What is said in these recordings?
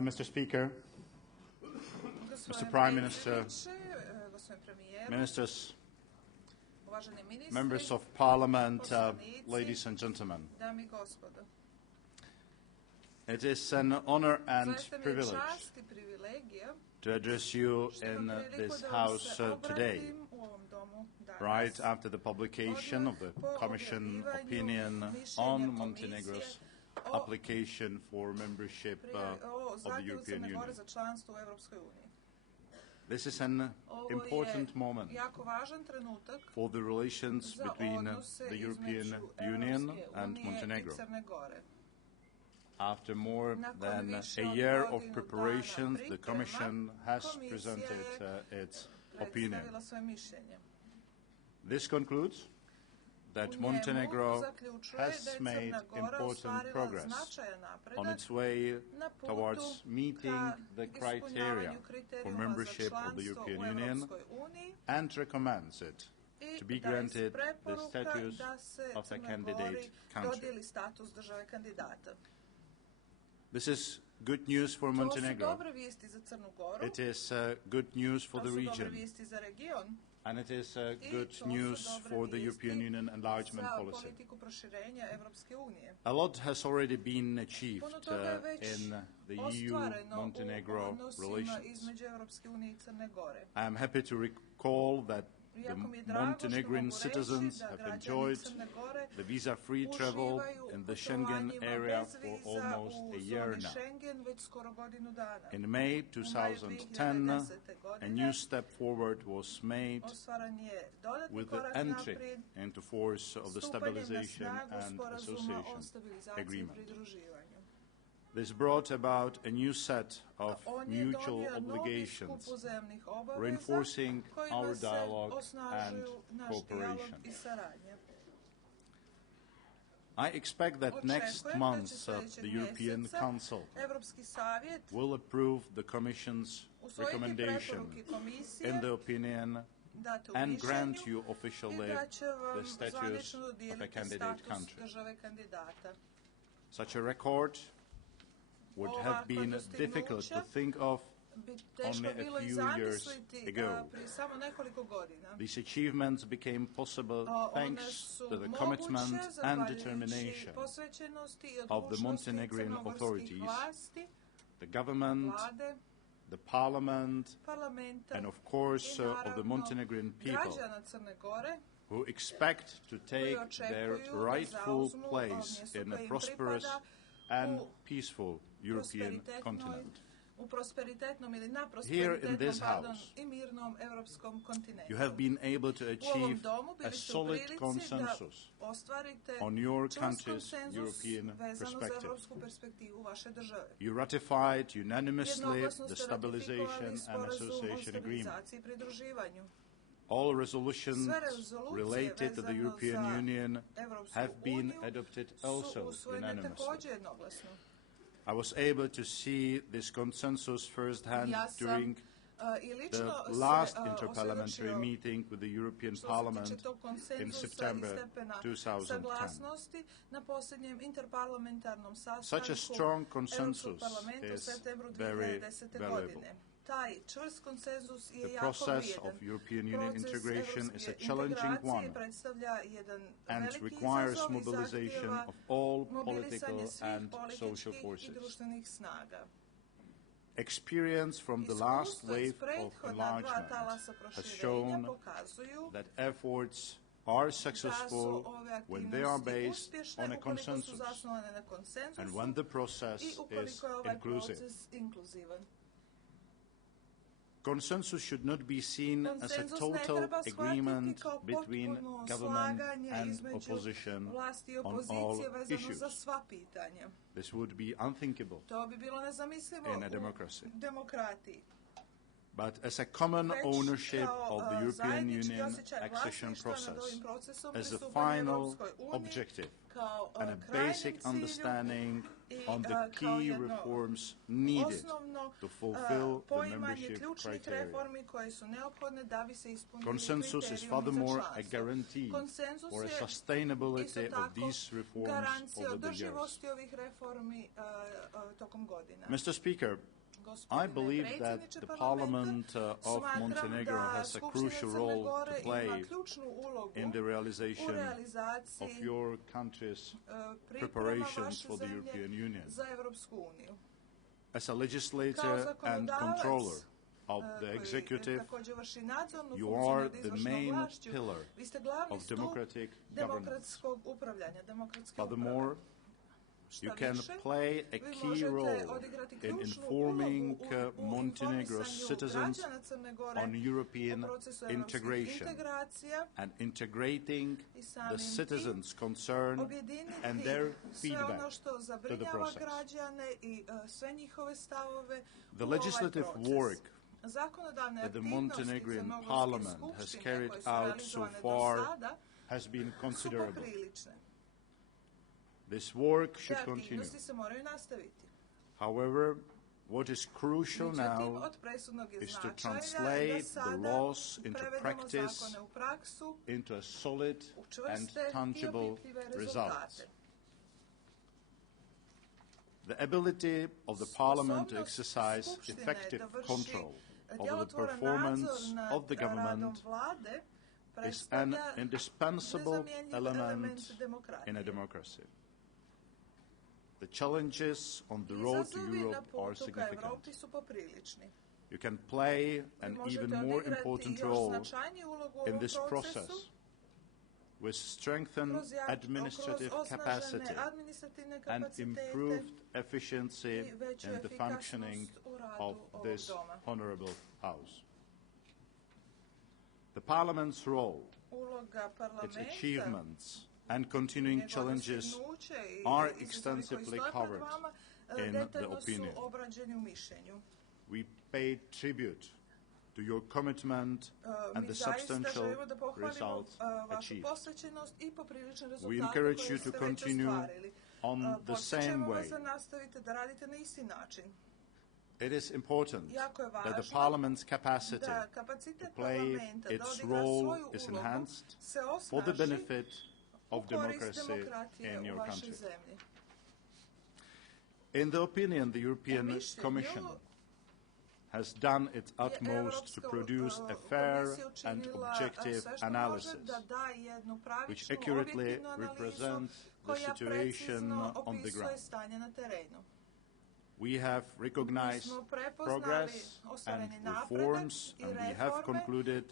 Mr. Speaker, Mr. Prime Minister, Ministers, Members of Parliament, ladies and gentlemen. It is an honor and privilege to address you in this House today, right after the publication of the Commission opinion on Montenegro's application for membership of the European Union. This is an important moment for the relations between the European Union and Montenegro. After more than a year of preparations, the Commission has presented its opinion. This concludes that Montenegro has made important progress on its way towards meeting the criteria for membership of the European Union and recommends it to be granted the status of a candidate country. This is good news for Montenegro. It is good news for the region. And it is good news for the European Union enlargement policy. A lot has already been achieved in the EU-Montenegro relations. I am happy to recall that the Montenegrin citizens have enjoyed the visa-free travel in the Schengen area for almost a year now. In May 2010, a new step forward was made with the entry into force of the Stabilization and Association Agreement. This brought about a new set of mutual obligations, reinforcing our dialogue and cooperation. I expect that next month the European Council will approve the Commission's recommendation in the opinion and grant you officially the status of a candidate country. Such a record would have been difficult to think of only a few years ago. These achievements became possible thanks to the commitment and determination of the Montenegrin authorities, the government, the parliament, and of course of the Montenegrin people, who expect to take their rightful place in a prosperous and peaceful European continent. Here in this House, you have been able to achieve a solid consensus on your country's European perspective. You ratified unanimously the Stabilization and Association Agreement. All resolutions related to the European Union have been adopted also unanimously. I was able to see this consensus firsthand during the last interparliamentary meeting with the European Parliament in September 2010. Such a strong consensus is very valuable. The process of European Union integration is a challenging one and requires mobilization of all political and social forces. Experience from the last wave of enlargement has shown that efforts are successful when they are based on a consensus and when the process is inclusive. Consensus should not be seen as a total agreement between government and opposition on all issues. This would be unthinkable in a democracy. but as a common ownership of the European Union accession process, as a final objective and a basic understanding on the key reforms needed to fulfill the membership criteria. Consensus is furthermore a guarantee for a sustainability of these reforms over the years. Mr. Speaker, I believe that the Parliament of Montenegro has a crucial role to play in the realization of your country's preparations for the European Union. As a legislator and controller of the executive, you are the main pillar of democratic governance. Furthermore, you can play a key role in informing Montenegro's citizens on European integration and integrating the citizens' concern and their feedback to the process. The legislative work that the Montenegrin Parliament has carried out so far has been considerable. This work should continue. However, what is crucial now is to translate the laws into practice, into a solid and tangible result. The ability of the Parliament to exercise effective control over the performance of the government is an indispensable element in a democracy. The challenges on the road to Europe are significant. You can play an even more important role in this process with strengthened administrative capacity and improved efficiency in the functioning of this honorable House. The Parliament's role, its achievements, and continuing challenges are extensively covered in the opinion. We pay tribute to your commitment and the substantial results achieved. We encourage you to continue on the same way. It is important that the Parliament's capacity to play its role is enhanced for the benefit of democracy in your country. In the opinion, the European Commission has done its utmost to produce a fair and objective analysis, which accurately represents the situation on the ground. We have recognized progress and reforms, and we have concluded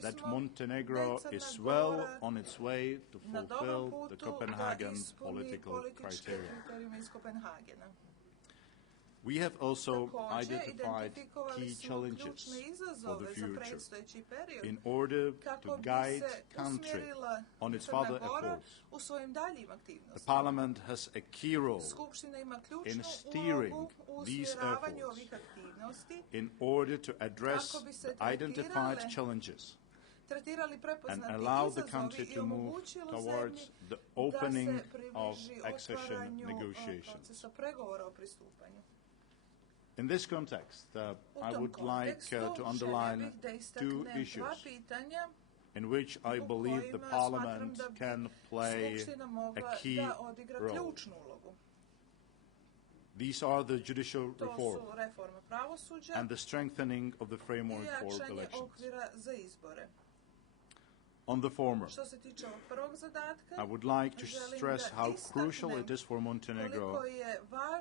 that Montenegro is well on its way to fulfill the Copenhagen political criteria. We have also identified key challenges for the future in order to guide the country on its further efforts. The Parliament has a key role in steering these efforts in order to address the identified challenges and allow the country to move towards the opening of accession negotiations. In this context, I would like to underline two issues in which I believe the Parliament can play a key role. These are the judicial reform and the strengthening of the framework for elections. On the former, I would like to stress how crucial it is for Montenegro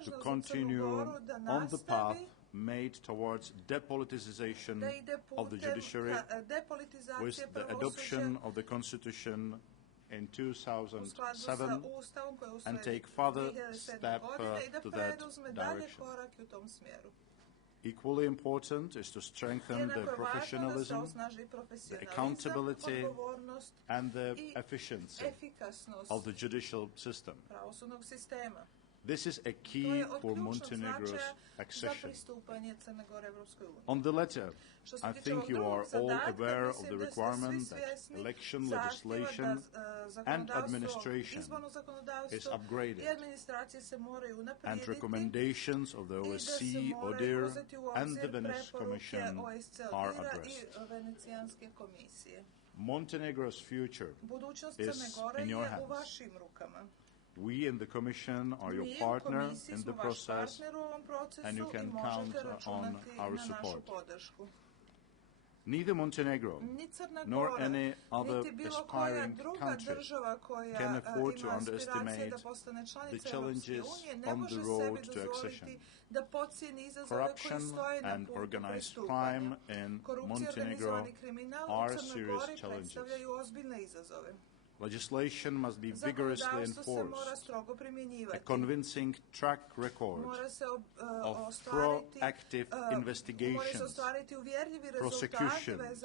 to continue on the path made towards depoliticization of the judiciary with the adoption of the Constitution in 2007 and take further steps to that direction. Equally important is to strengthen the professionalism, the accountability, and the efficiency of the judicial system. This is a key for Montenegro's accession. On the letter, I think you are all aware of the requirement that election legislation and administration is upgraded, and recommendations of the OSCE, ODIHR, and the Venice Commission are addressed. Montenegro's future is in your hands. We in the Commission are your partner in the process, and you can count on our support. Neither Montenegro nor any other aspiring country can afford to underestimate the challenges on the road to accession. Corruption and organized crime in Montenegro are serious challenges. Legislation must be vigorously enforced. A convincing track record of proactive investigations, prosecutions,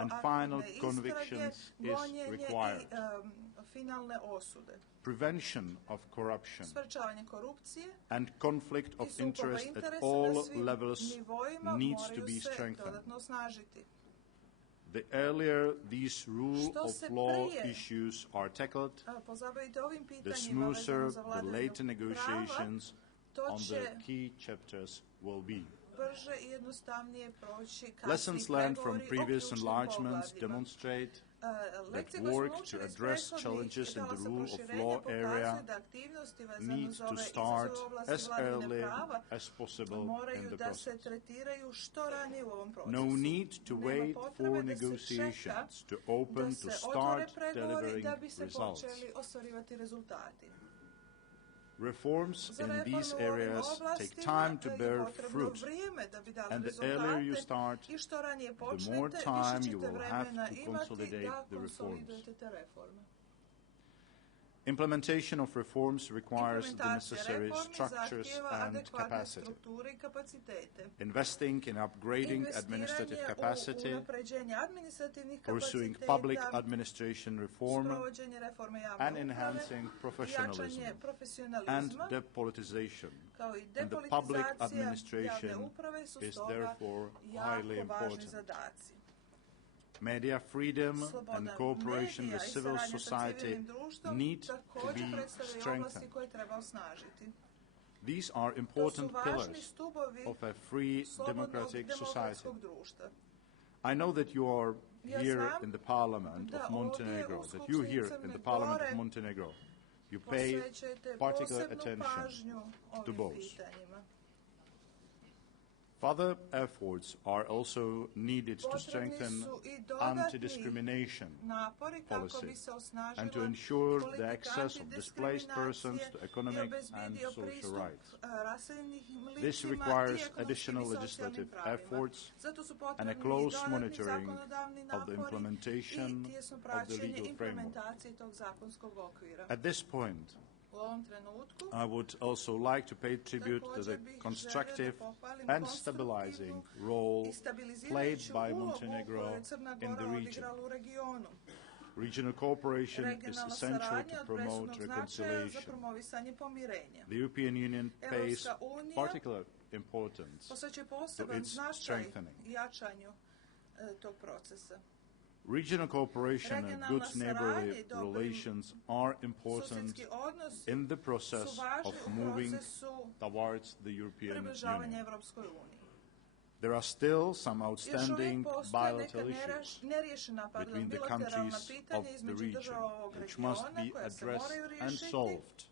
and final convictions is required. Prevention of corruption and conflict of interest at all levels needs to be strengthened. The earlier these rule of law issues are tackled, the smoother the later negotiations on the key chapters will be. Lessons learned from previous enlargements demonstrate that work to address challenges in the rule of law area needs to start as early as possible in the process. No need to wait for negotiations to open to start delivering results. Reforms in these areas take time to bear fruit, and the earlier you start, the more time you will have to consolidate the reforms. Implementation of reforms requires the necessary structures and capacity. Investing in upgrading administrative capacity, pursuing public administration reform, and enhancing professionalism and depolitization in the public administration is therefore highly important. Media freedom and cooperation with civil society need to be strengthened. These are important pillars of a free democratic society. I know that you are here in the Parliament of Montenegro, you pay particular attention to both. Further efforts are also needed to strengthen anti-discrimination policy and to ensure the access of displaced persons to economic and social rights. This requires additional legislative efforts and a close monitoring of the implementation of the legal framework. At this point, I would also like to pay tribute to the constructive and stabilizing role played by Montenegro in the region. Regional cooperation is essential to promote reconciliation. The European Union pays particular importance to its strengthening. Regional cooperation and good neighborly relations are important in the process of moving towards the European Union. There are still some outstanding bilateral issues between the countries of the region, which must be addressed and solved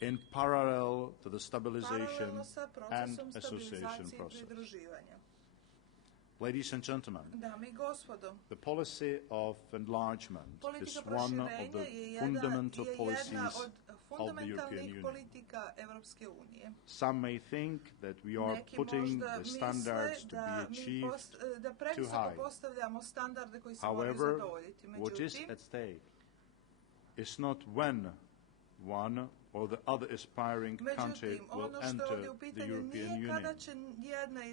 in parallel to the stabilization and association process. Ladies and gentlemen, the policy of enlargement is one of the fundamental policies of the European Union. Some may think that we are putting the standards to be achieved too high. However, what is at stake is not when one or the other aspiring country will enter the European Union,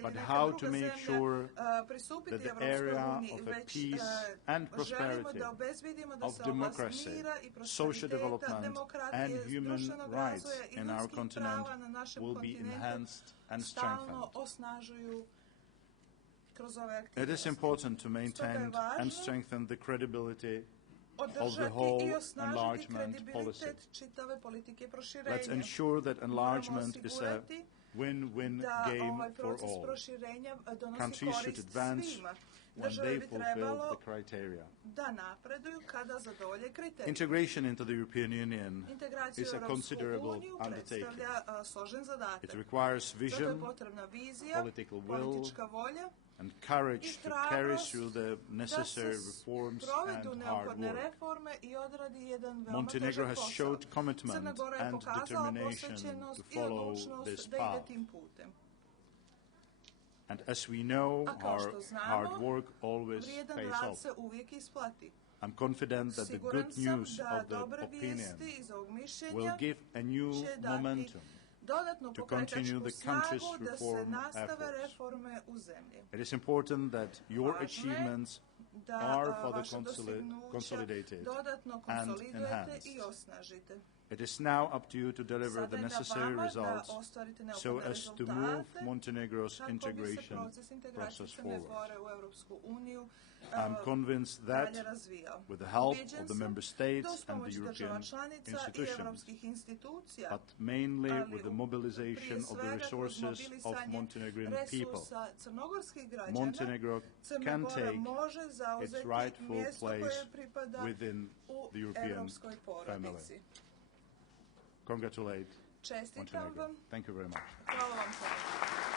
but how to make sure that the area of a peace and prosperity, of democracy, social development and human rights in our continent will be enhanced and strengthened. It is important to maintain and strengthen the credibility of the whole enlargement policy. Let's ensure that enlargement is a win-win game for all. Countries should advance when they fulfill the criteria. Integration into the European Union is a considerable undertaking. It requires vision, political will, and courage to carry through the necessary reforms and hard work. Montenegro has showed commitment and determination to follow this path. And as we know, our hard work always pays off. I'm confident that the good news of the opinion will give a new momentum to continue the country's reform efforts. It is important that your achievements are further consolidated and enhanced. It is now up to you to deliver the necessary results so as to move Montenegro's integration process forward. I'm convinced that, with the help of the Member States and the European institutions, but mainly with the mobilization of the resources of Montenegrin people, Montenegro can take its rightful place within the European family. Congratulate Montenegro. Thank you very much.